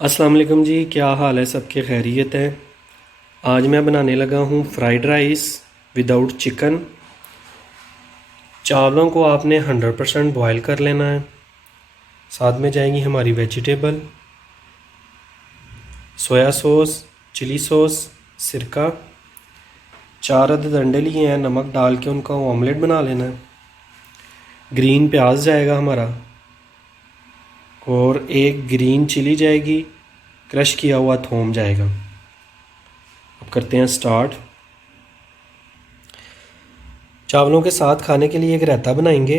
अस्सलाम वालेकुम जी, क्या हाल है? सबके खैरियत है। आज मैं बनाने लगा हूँ फ्राइड राइस विदाउट चिकन। चावलों को आपने 100% बॉयल कर लेना है। साथ में जाएंगी हमारी vegetable, soya sauce, chilli sauce, सिरका। 4 अदद अंडे लिए हैं, नमक डाल के उनका ऑमलेट बना लेना है। ग्रीन प्याज जाएगा हमारा, और एक ग्रीन चिली जाएगी, क्रश किया हुआ थूम जाएगा। अब करते हैं स्टार्ट। चावलों के साथ खाने के लिए एक रायता बनाएंगे।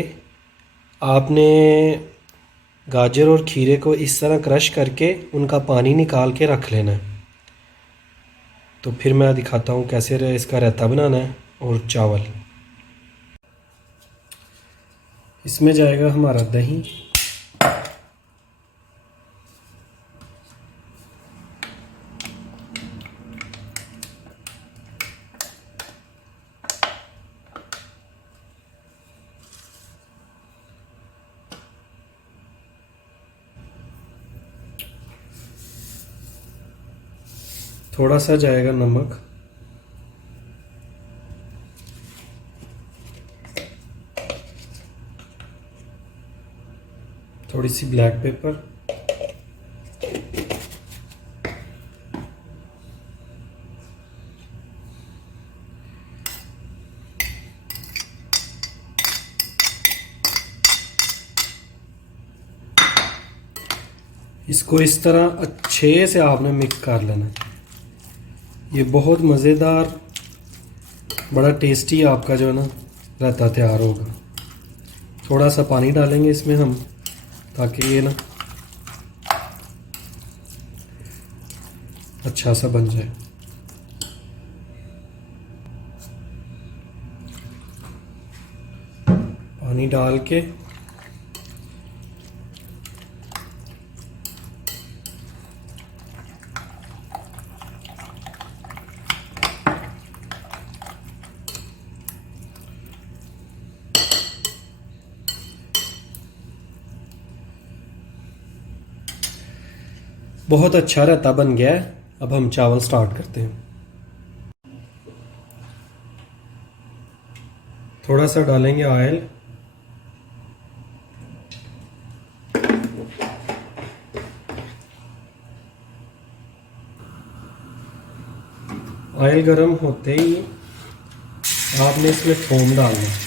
आपने गाजर और खीरे को इस तरह क्रश करके उनका पानी निकाल के रख लेना है। तो फिर मैं दिखाता हूँ कैसे इसका रायता बनाना है। और चावल, इसमें जाएगा हमारा दही, थोड़ा सा जाएगा नमक, थोड़ी सी ब्लैक पेपर, इसको इस तरह अच्छे से आपने मिक्स कर लेना है। ये बहुत मज़ेदार, बड़ा टेस्टी आपका जो है ना रायता तैयार होगा। थोड़ा सा पानी डालेंगे इसमें हम, ताकि ये ना अच्छा सा बन जाए। पानी डाल के बहुत अच्छा रायता बन गया है। अब हम चावल स्टार्ट करते हैं। थोड़ा सा डालेंगे ऑयल, ऑयल गर्म होते ही आपने इसमें थूम डालना है।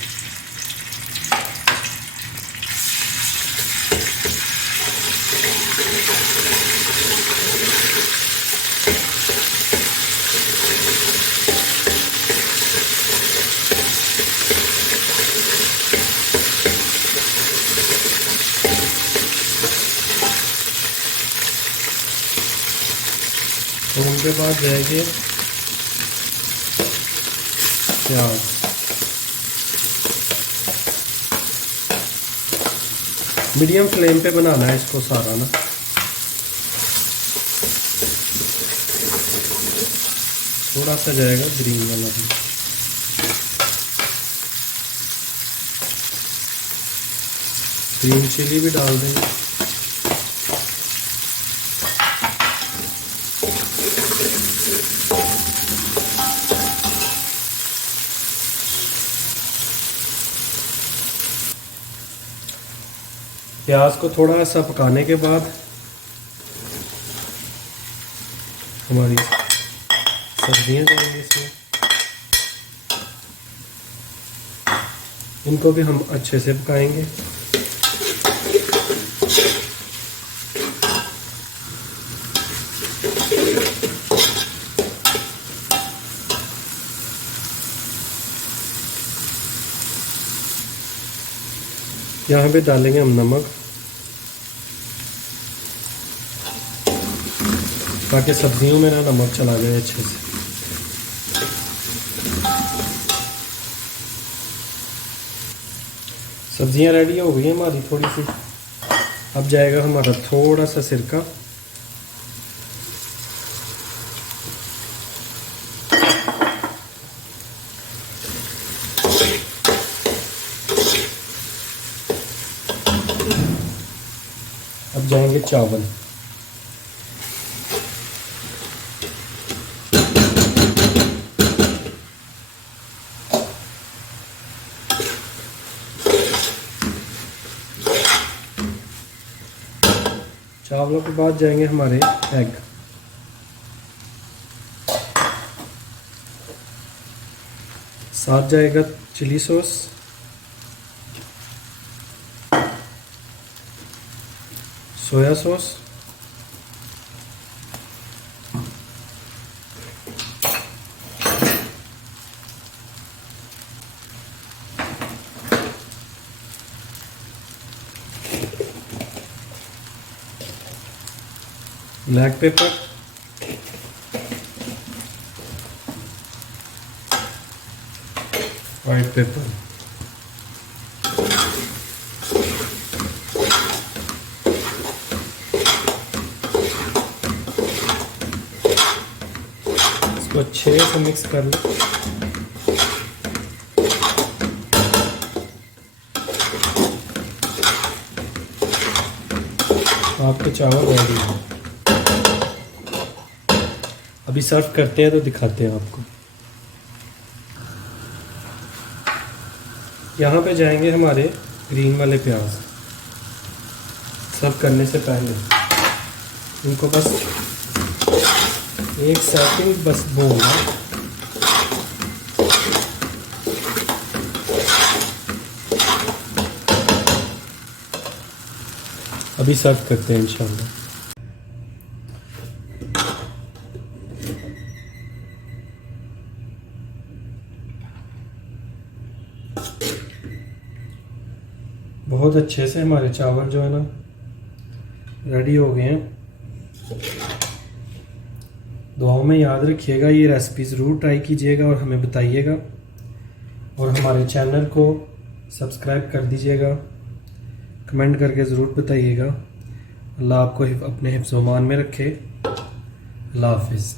थूम के बाद जाएंगे प्याज। मीडियम फ्लेम पे बनाना है इसको सारा ना। थोड़ा सा जाएगा ग्रीन वाला भी। ग्रीन चिली भी डाल देंगे। प्याज को थोड़ा सा पकाने के बाद हमारी सब्जियां जाएंगी इसमें। इनको भी हम अच्छे से पकाएंगे। यहाँ पे डालेंगे हम नमक, ताकि सब्जियों में ना नमक चला जाए अच्छे से। सब्जियां रेडी हो गई हैं हमारी थोड़ी सी। अब जाएगा हमारा थोड़ा सा सिरका, अब जाएंगे चावल। चावलों के बाद जाएंगे हमारे एग। साथ जाएगा chilli sauce, soya sauce, black pepper, white pepper. इसको अच्छे से मिक्स कर लो। आपके चावल रेडी है। अभी सर्व करते हैं तो दिखाते हैं आपको। यहाँ पे जाएंगे हमारे ग्रीन वाले प्याज। सर्व करने से पहले इनको बस 1 सेकंड बस भूनना। अभी सर्व करते हैं इंशाल्लाह। बहुत अच्छे से हमारे चावल जो है ना रेडी हो गए हैं। दुआओं में याद रखिएगा, ये रेसिपी ज़रूर ट्राई कीजिएगा और हमें बताइएगा। और हमारे चैनल को सब्सक्राइब कर दीजिएगा, कमेंट करके ज़रूर बताइएगा। अल्लाह आपको अपने हिफ्ज़-ओ-मान में रखे। अल्लाह हाफिज़।